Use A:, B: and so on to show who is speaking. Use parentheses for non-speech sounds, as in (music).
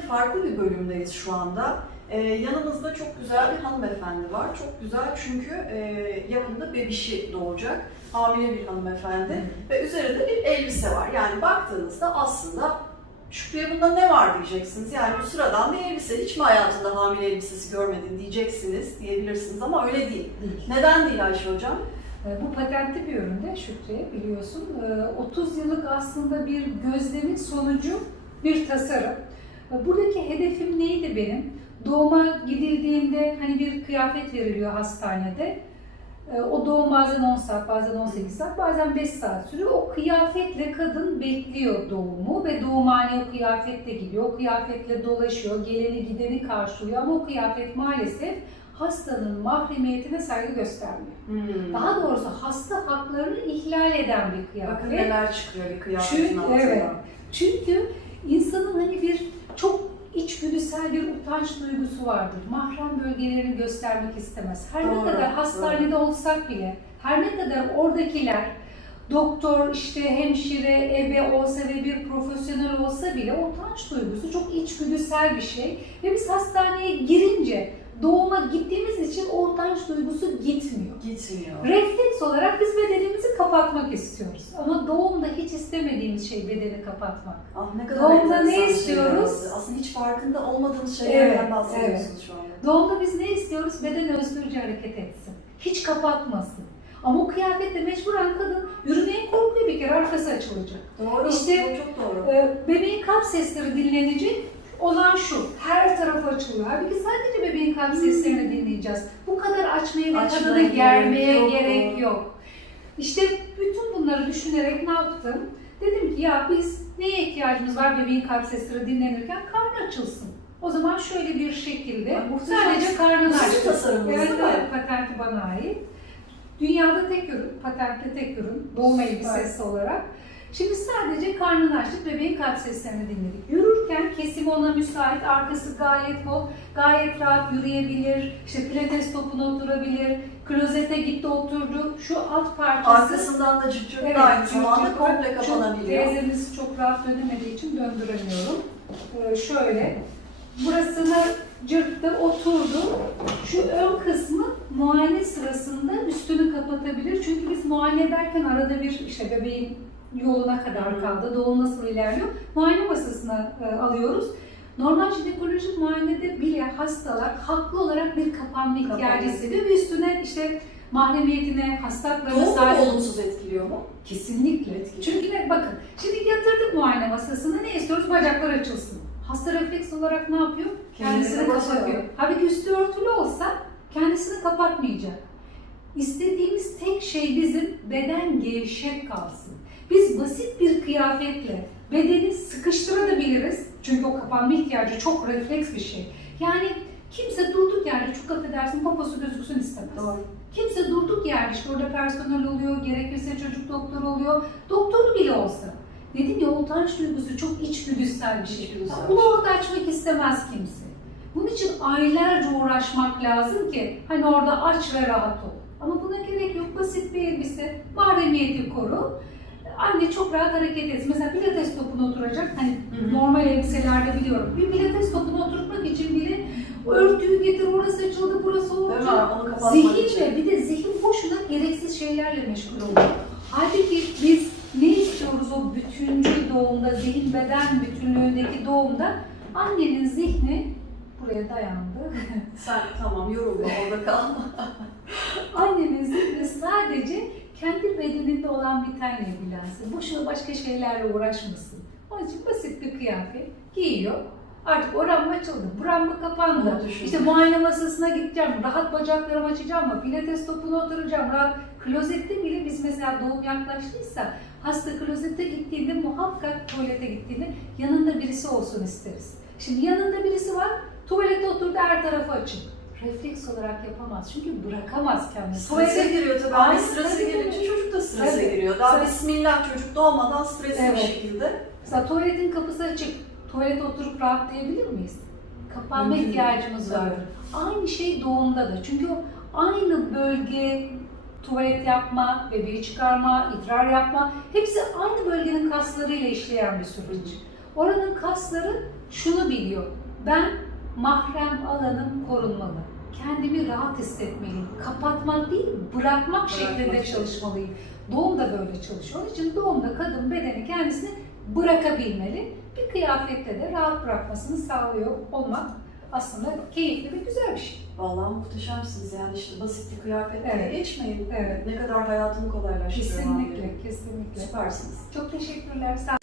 A: farklı bir bölümdeyiz şu anda. Ee, yanımızda çok güzel bir hanımefendi var. Çok güzel çünkü e, yakında bebişi doğacak. Hamile bir hanımefendi. Ve üzerinde bir elbise var. Yani baktığınızda aslında Şükrü'ye bunda ne var diyeceksiniz. Yani bu sıradan bir elbise. Hiç mi hayatında hamile elbisesi görmedin diyeceksiniz, diyebilirsiniz ama öyle değil.
B: Değil.
A: Neden değil Ayşe Hocam?
B: E, Bu patentli bir ürün de Şükrü biliyorsun. E, 30 yıllık aslında bir gözlemin sonucu bir tasarım. E, Buradaki hedefim neydi benim? Doğuma gidildiğinde hani bir kıyafet veriliyor hastanede. O doğum bazen 10 saat, bazen 18 saat, bazen 5 saat sürüyor. O kıyafetle kadın bekliyor doğumu ve doğumhaneye o kıyafetle gidiyor. O kıyafetle dolaşıyor, geleni gideni karşılıyor ama o kıyafet maalesef hastanın mahremiyetine saygı göstermiyor.
A: Hmm.
B: Daha doğrusu hasta haklarını ihlal eden bir kıyafet.
A: Bakın neler çıkıyor bir kıyafetin
B: Çünkü,
A: altından.
B: evet. Çünkü insanın hani bir çok içgüdüsel bir utanç duygusu vardır. Mahrem bölgelerini göstermek istemez. Her
A: Doğru,
B: ne kadar hastanede olsak bile, her ne kadar oradakiler doktor, işte hemşire, ebe olsa ve bir profesyonel olsa bile utanç duygusu çok içgüdüsel bir şey. Ve biz hastaneye girince doğuma gittiğimiz için o utanç duygusu gitmiyor.
A: Gitmiyor.
B: Refleks olarak biz bedenimizi kapatmak istiyoruz. Ama doğumda hiç istemediğimiz şey bedeni kapatmak.
A: Ah ne kadar
B: Doğumda ne
A: şeyler
B: istiyoruz?
A: aslında. Aslında hiç farkında olmadığınız şeylerden
B: Evet,
A: bahsediyorsunuz şu anda.
B: Doğumda biz ne istiyoruz? Beden özgürce hareket etsin. Hiç kapatmasın. Ama o kıyafetle mecburen kadın yürümeye korkuyor bir kere arkası açılacak.
A: Doğru,
B: İşte-
A: çok, doğru.
B: Ee, bebeğin kalp sesleri dinlenecek olan şu, her taraf açılıyor. Halbuki sadece bebeğin kalp seslerini dinleyeceğiz. Bu kadar açmaya ve
A: gerek
B: germeye
A: yok.
B: gerek yok. İşte bütün bunları düşünerek ne yaptım? Dedim ki ya biz neye ihtiyacımız var bebeğin kalp sesleri dinlenirken karnı açılsın. O zaman şöyle bir şekilde
A: muhteşem.
B: sadece karnını
A: tasarımınız
B: Evet, evet, patenti bana ait. Dünyada tek ürün, patentli tek ürün, doğum elbisesi olarak. Şimdi sadece karnını açtık, bebeğin kalp seslerini dinledik. Yürürken kesimi ona müsait, arkası gayet bol, gayet rahat yürüyebilir, işte pilates topuna oturabilir, klozete gitti oturdu, şu alt parçası...
A: Arkasından da cırt da aynı zamanda komple kapanabiliyor.
B: Teyzemiz çok rahat dönemediği için döndüremiyorum. Ee, şöyle, burasını cırttı, oturdu. Şu ön kısmı muayene sırasında üstünü kapatabilir. Çünkü biz muayene ederken arada bir işte bebeğin yoluna kadar kaldı, doğum nasıl ilerliyor. Muayene masasına e, alıyoruz. Normal jinekolojik muayenede bile hastalar haklı olarak bir kapanma ihtiyacı hissediyor ve üstüne işte mahremiyetine, hasta haklarına
A: Doğum
B: sahip
A: olumsuz etkiliyor mu?
B: Kesinlikle.
A: Etkili.
B: Çünkü ne, bakın şimdi yatırdık muayene masasına ne istiyoruz? Bacaklar açılsın. Hasta refleks olarak ne yapıyor? Kendisini
A: kapatıyor.
B: Halbuki üstü örtülü olsa kendisini kapatmayacak. İstediğimiz tek şey bizim beden gevşek kalsın. Biz basit bir kıyafetle bedeni sıkıştırabiliriz. Çünkü o kapanma ihtiyacı çok refleks bir şey. Yani kimse durduk yerde çok affedersin poposu gözüksün istemez.
A: Doğru.
B: Kimse durduk yerde işte orada personel oluyor, gerekirse çocuk doktoru oluyor, doktoru bile olsa. Dedim ya utanç duygusu çok içgüdüsel bir şey.
A: İçgüdüsel
B: Bunu
A: şey.
B: orada açmak istemez kimse. Bunun için aylarca uğraşmak lazım ki hani orada aç ve rahat ol. Ama buna gerek yok. Basit bir elbise, mahremiyeti koru. Anne çok rahat hareket etsin. Mesela pilates topuna oturacak. Hani
A: Hı hı.
B: normal elbiselerde biliyorum. Bir pilates topuna oturtmak için bile örtüyü getir, orası açıldı, burası olacak. Zihinle bir de zihin boşuna gereksiz şeylerle meşgul oluyor. Halbuki biz ne istiyoruz o bütüncül doğumda, zihin beden bütünlüğündeki doğumda annenin zihni buraya dayandı.
A: Sen tamam yorulma orada kal. (laughs)
B: annenin zihni sadece kendi bedeninde olan bitenle ilgilensin. Boşuna başka şeylerle uğraşmasın. Onun için basit bir kıyafet giyiyor. Artık o rampa açıldı, bu rampa kapandı. İşte muayene masasına gideceğim, rahat bacaklarımı açacağım mı? Pilates topuna oturacağım, rahat. Klozette bile biz mesela doğum yaklaştıysa hasta klozete gittiğinde muhakkak tuvalete gittiğinde yanında birisi olsun isteriz. Şimdi yanında birisi var, tuvalete oturdu her tarafı açık. Refleks olarak yapamaz çünkü bırakamaz kendini.
A: Strese giriyor tabii.
B: Aynen,
A: Anne strese girince çocuk da strese
B: Tabii.
A: giriyor. Daha
B: Tabii.
A: bismillah çocuk doğmadan stresli bir
B: Evet.
A: şekilde.
B: Mesela tuvaletin kapısı açık. Tuvalete oturup rahatlayabilir miyiz? Kapanma
A: Mümkün.
B: ihtiyacımız var. Aynı şey doğumda da. Çünkü o aynı bölge tuvalet yapma, bebeği çıkarma, idrar yapma hepsi aynı bölgenin kaslarıyla işleyen bir süreç. Oranın kasları şunu biliyor. Ben mahrem alanım korunmalı. Kendimi rahat hissetmeliyim. Kapatmak değil, bırakmak şeklinde
A: Bırakmak.
B: çalışmalıyım. Doğum da böyle çalışıyor. Onun için doğumda kadın bedeni kendisini bırakabilmeli. Bir kıyafette de rahat bırakmasını sağlıyor olmak aslında keyifli ve güzel bir şey.
A: Vallahi muhteşemsiniz yani işte basit bir kıyafetle
B: Evet.
A: geçmeyin.
B: Evet.
A: Ne kadar hayatını kolaylaştırıyor.
B: Kesinlikle, kesinlikle.
A: Süpersiniz.
B: Çok teşekkürler. Sağ